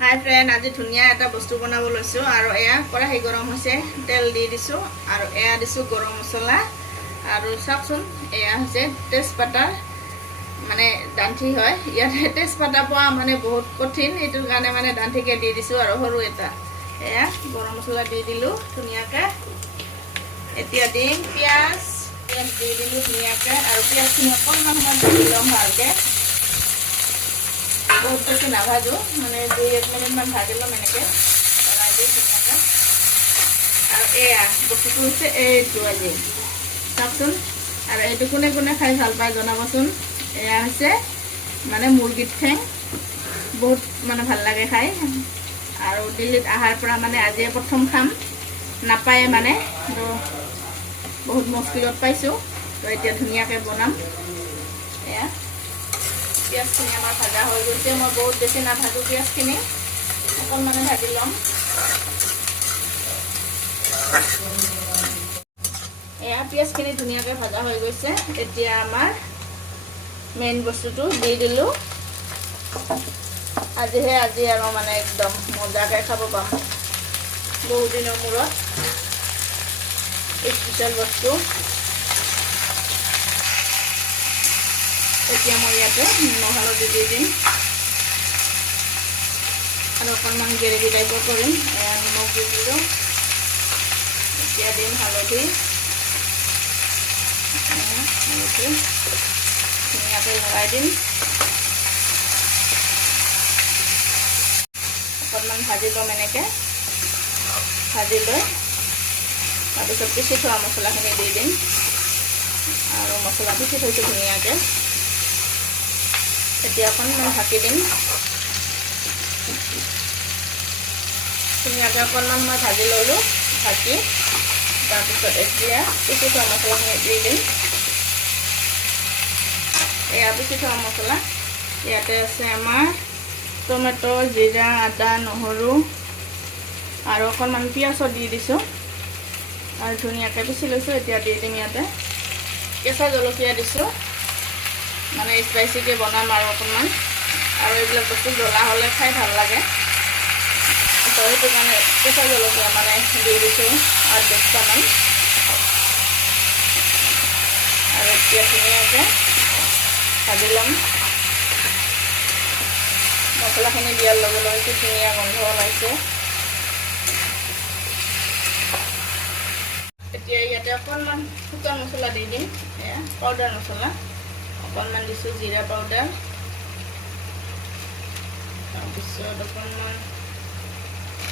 হাই friend, আজি ধুনীয়া এটা বস্তু বনাব লৈছোঁ আৰু এয়া কেৰাহী গৰম হৈছে, তেল দি দিছোঁ আৰু এয়া দিছোঁ গৰম মছলা আৰু চাওকচোন এয়া হৈছে তেজপাতা, মানে ডাঠি হয়। ইয়াতে তেজপাতা পোৱা মানে বহুত কঠিন, এইটোৰ কাৰণে মানে ডাঠিকৈ দি দিছোঁ আৰু সৰু এটা। এয়া গৰম মছলা দি দিলোঁ ধুনীয়াকৈ। এতিয়া দিম পিঁয়াজ দি দিলোঁ ধুনীয়াকৈ আৰু পিঁয়াজখিনি অকণমান সময় ভাজি ল'ম ভালকৈ। বহুত বেছি নাভাজো, মানে 2-1 মিনিটমান ভাজি ল'ম এনেকৈ বনাই দিম ধুনীয়াকৈ। আৰু এয়া বস্তুটো হৈছে এইটো আজি চাওকচোন। আৰু এইটো কোনে কোনে খাই ভাল পায় জনাবচোন। এয়া হৈছে মানে মুৰ্গীৰ ঠেং, বহুত মানে ভাল লাগে খাই। আৰু দিল্লীত অহাৰ পৰা মানে আজিয়ে প্ৰথম খাম, নাপায়ে মানে, তো বহুত মুস্কিলত পাইছোঁ। তো এতিয়া ধুনীয়াকৈ বনাম। এয়া পিঁয়াজখিনি আমাৰ ভাজা হৈ গৈছে। মই বহুত বেছি নাভাজোঁ পিঁয়াজখিনি, অকণমানে ভাজি ল'ম। এয়া পিঁয়াজখিনি ধুনীয়াকৈ ভাজা হৈ গৈছে। এতিয়া আমাৰ মেইন বস্তুটো দি দিলোঁ। আজি আৰু মানে একদম মজাকৈ খাব পাম বহুত দিনৰ মূৰত স্পেচিয়েল বস্তু। এতিয়া মই ইয়াতে নিমখ হালধি দি দিম আৰু অকণমান গ্ৰেভি টাইপৰ কৰিম। এয়া নিমখ দি দিলোঁ, এতিয়া দিম হালধি। ধুনীয়াকৈ লৰাই দিম, অকণমান ভাজি ল'ম এনেকৈ। ভাজি লৈ তাৰপিছত পিচি থোৱা মছলাখিনি দি দিম আৰু মছলা পিচি থৈছোঁ ধুনীয়াকৈ। এতিয়া অকণমান ঢাকি দিম, ধুনীয়াকৈ অকণমান মই ভাজি ল'লোঁ ঢাকি। তাৰপিছত এতিয়া পিচি থোৱা মছলাখিনি দি দিম। এয়া পিচি থোৱা মছলা, ইয়াতে আছে আমাৰ টমেটো, জিৰা, আদা, নহৰু আৰু অকণমান পিঁয়াজো দি দিছোঁ আৰু ধুনীয়াকৈ পিচি লৈছোঁ। এতিয়া দি দিম ইয়াতে কেঁচা জলকীয়া দিছোঁ, মানে স্পাইচিকৈ বনাম আৰু অকণমান। আৰু এইবিলাক বস্তু জ্বলা হ'লে খাই ভাল লাগে, তো সেইটো কাৰণে কেঁচা জলকীয়া মানে দি দিছোঁ 8-10টামান। আৰু এতিয়া ধুনীয়াকৈ ভাজি ল'ম। মছলাখিনি দিয়াৰ লগে লগে কি ধুনীয়া গোন্ধ ওলাইছে। এতিয়া ইয়াতে অকণমান শুকান মছলা দি দিম, এয়া পাউডাৰ মছলা অকণমান দিছোঁ, জিৰা পাউডাৰ, তাৰপিছত অকণমান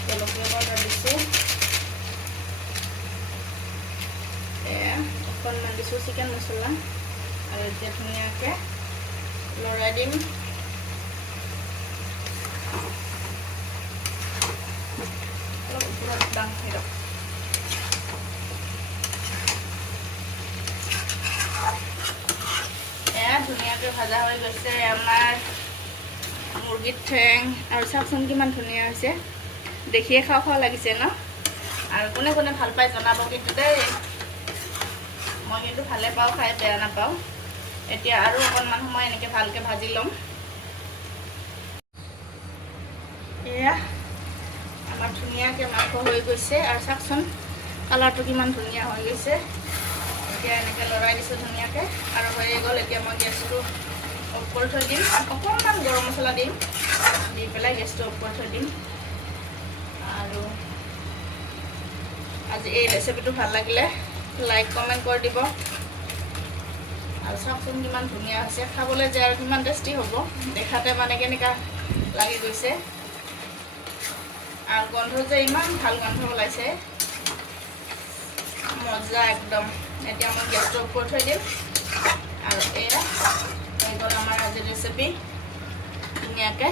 জলকীয়া পাউডাৰ দিছোঁ, এয়া অকণমান দিছোঁ চিকেন মছলা। আৰু এতিয়া ধুনীয়াকৈ লৰাই দিম। ধুনীয়াকৈ ভাজা হৈ গৈছে আমাৰ মুৰ্গীৰ ঠেং। আৰু চাওকচোন কিমান ধুনীয়া হৈছে, দেখিয়ে খাওঁ খাওঁ লাগিছে ন। আৰু কোনে কোনে ভাল পায় জনাব কিন্তু দেই। মই কিন্তু ভালে পাওঁ খাই, বেয়া নাপাওঁ। এতিয়া আৰু অকণমান সময় এনেকৈ ভালকৈ ভাজি ল'ম। এয়া আমাৰ ধুনীয়াকৈ মাংস হৈ গৈছে আৰু চাওকচোন কালাৰটো কিমান ধুনীয়া হৈ গৈছে। এতিয়া এনেকৈ লৰাই দিছোঁ ধুনীয়াকৈ আৰু হৈয়ে গ'ল। এতিয়া মই গেছটো অফ কৰি থৈ দিম, অকণমান গৰম মছলা দিম, দি পেলাই গেছটো অফ কৰি থৈ দিম। আৰু আজি এই ৰেচিপিটো ভাল লাগিলে লাইক কমেণ্ট কৰি দিব। আৰু চাওকচোন কিমান ধুনীয়া হৈছে, খাবলৈ যে আৰু কিমান টেষ্টি হ'ব, দেখাতে মানে কেনেকুৱা লাগি গৈছে। আৰু গোন্ধ যে ইমান ভাল গোন্ধ ওলাইছে, মজা একদম। এতিয়া মই গেছটো ওপৰত থৈ দিম আৰু এয়া হৈ গ'ল আমাৰ আজিৰ ৰেচিপি ধুনীয়াকৈ।